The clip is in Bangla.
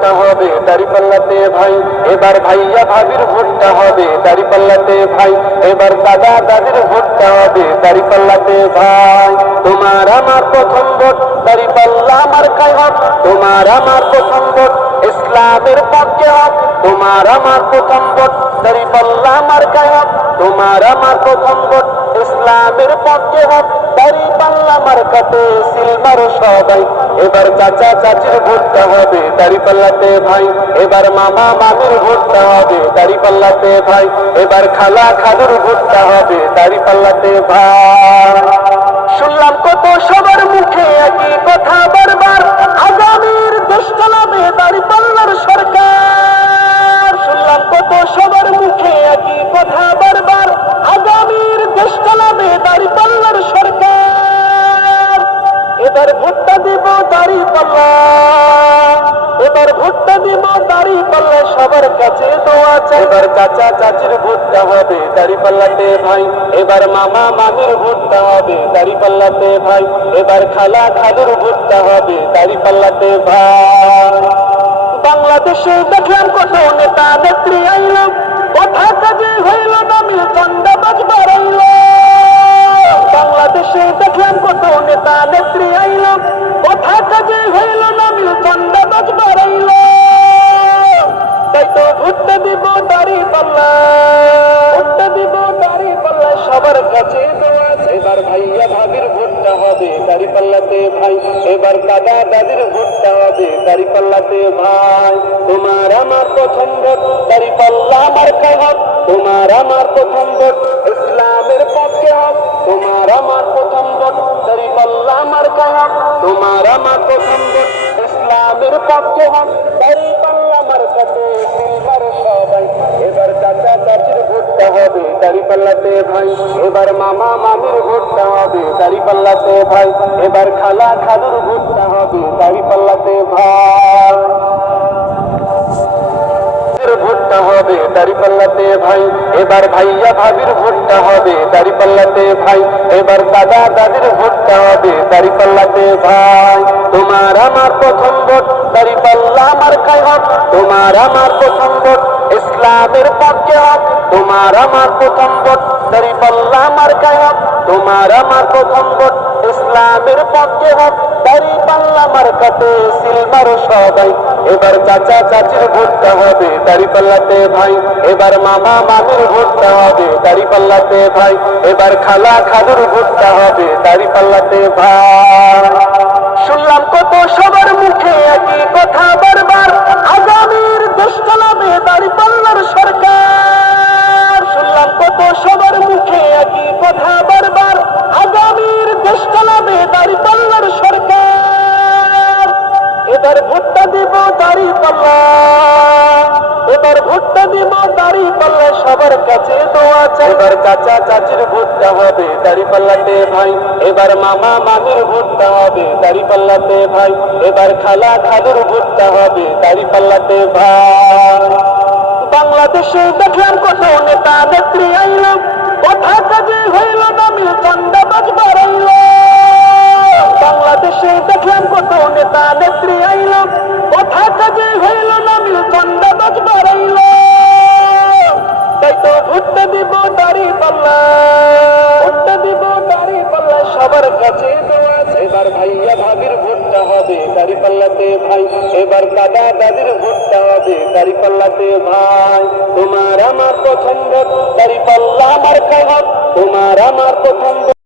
ভোটটা হবে দাড়ি পাল্লাতে ভাই, এবার ভাইয়া ভাবির ভোটটা হবে দাড়ি পাল্লাতে ভাই, এবার দাদা দাদির ভোটটা হবে দাড়ি পাল্লাতে ভাই। তোমার আমার প্রথম ভোট দাড়ি পাল্লা আমার কাই হোক তোমার আমার প্রথম ভোট, ইসলামের পক্ষে হোক। তোমার আমার প্রথম ভোট, দাড়ি পাল্লা কাই তোমার আমার ইসলামের পক্ষে হোক কাতে সবাই। এবার চাচা চাচির ভোটটা হবে, দাড়ি পাল্লাতে ভাই। এবার মামা মামির ভোটটা হবে, দাড়ি পাল্লাতে ভাই। এবার খালা খালুর ভোটটা হবে, দাড়ি পাল্লাতে ভাই। দাড়ি পাল্লা এবার ভোটটা দিব দাড়ি পাল্লা সবার কাছে দোয়া চাই। এবার চাচা চাচির ভোটটা হবে দাড়ি পাল্লাতে ভাই। এবার মামা মামির ভোটটা হবে দাড়ি পাল্লাতে ভাই। এবার খালা খালুর ভোটটা হবে দাড়ি পাল্লাতে ভাই। বাংলাদেশে দেখলাম কত নেতা নেত্রী আইল কথা কাজে হইল না, মিল চন্দা বাজবার আইল বাংলাদেশে দেখলাম কত নেতা নেত্রী আইল কাজে হইল না মিল চন্দা বাজবার আইল তাই তো ভুট্টা দিব দাড়ি পাল্লা। ভুট্টা দিব দাড়ি পাল্লা, সবার কাছে এবার ভাই। এবার দাদা দাদির ভোটটা হবে, দাড়ি পাল্লাতে ভাই। তোমার আমার প্রথম ভোট, দাড়ি পাল্লা আমার খারাপ তোমার আমার প্রথম ভোট, ইসলামের পক্ষে তোমার আমার প্রথম ভোট, দাড়ি পাল্লা আমার খারাপ ইসলামের পক্ষে হন। তাই পাল্লা আমার কাছে সিলভার সবাই। এবার চাচা চাচির ভোটটা হবে দাড়ি পাল্লাতে ভাই। এবার মামা মামির ভোটটা হবে দাড়ি পাল্লাতে ভাই। এবার খালা খালুর ভোটটা হবে দাড়ি পাল্লাতে ভাই, এবার ভাইয়া ভাবির ভোটটা হবে দাড়ি পাল্লাতে ভাই, এবার দাদা দাদির ভোটটা হবে দাড়ি পাল্লাতে ভাই। তোমার আমার প্রথম ভোট দাড়ি পাল্লা আমার খাই হোক? তোমার আমার প্রথম ভোট, ইসলামের পক্ষে হোক? তোমার আমার প্রথম ভোট দাড়ি পাল্লা আমার খাই তোমার আমার প্রথম ভোট। ইসলামের পক্ষে হোক দাড়ি পাল্লা মার্কাতে সিলমার সবাই। এবার চাচা চাচির ভোটটা হবে দাড়ি পাল্লাতে ভাই। এবার মামা মামির ভোটটা হবে দাড়ি পাল্লাতে ভাই। এবার খালা খালুর ভোটটা হবে দাড়ি পাল্লাতে ভাই। দিব দাড়ি পাল্লা। এবার দিব দাড়ি পাল্লা, সবার কাছে এবার চাচা চাচির হবে, দাড়ি পাল্লাতে ভাই। এবার মামা মামির হবে, দাড়ি পাল্লাতে ভাই। এবার খালা খালুর ভোটটা হবে, দাড়ি পাল্লাতে ভাই। বাংলাদেশে দেখলাম কত নেতা নেত্রী আইল, কথা কাজে হইল না। এবার ভাইয়া ভাবির ভোটটা হবে দাড়ি পাল্লাতে ভাই। এবার দাদা দাদির ভোটটা হবে দাড়ি পাল্লাতে ভাই। তোমার আমার প্রথম দাড়ি পাল্লা আমার খাব তোমার আমার প্রথম